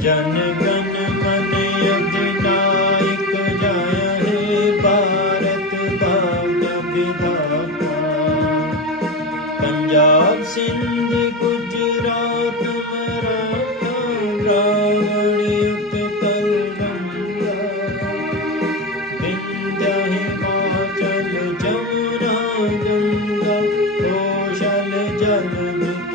जन गण मन अधिनायक जाया है भारत भाग्य विधाता। पंजाब सिंध गुजरात मराठा रावण उत्कल गंगा। विंध्य हिमाचल जमुना गंगा कौशल जल